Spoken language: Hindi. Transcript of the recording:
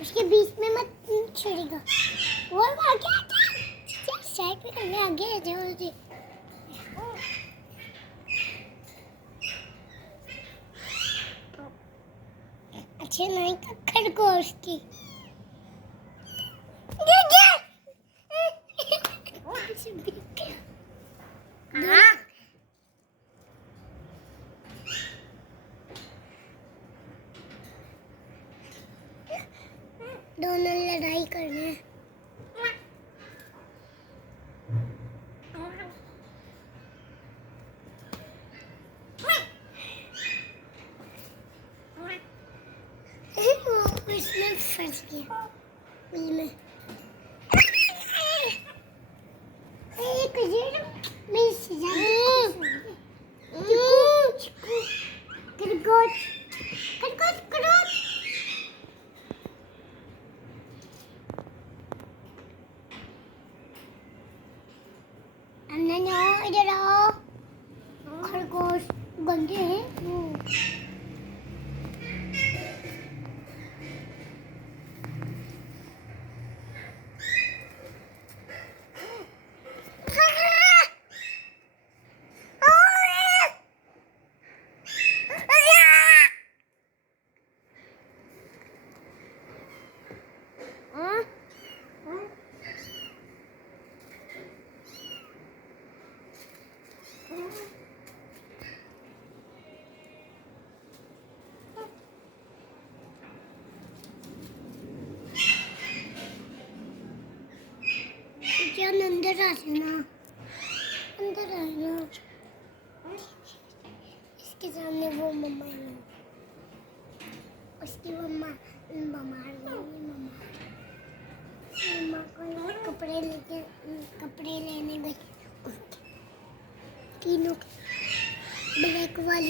उसके बीच में मत छिड़ेगा। वो आगे आ जा, साइड पे करने आगे आ जाओ जी। अच्छे नहीं का खरगोश की दोनों लड़ाई करने हैं। इसमें फंस गया पुल में। खरगोश खरगोश खरगोश इधर आओ। खरगोश गंदे हैं। अंदर आ जाना, अंदर आ जाना। इसके सामने वो मम्मा है, उसकी मम्मा बीमार नहीं। मम्मा को कपड़े लेने गई तीनों ब्लैक वाली।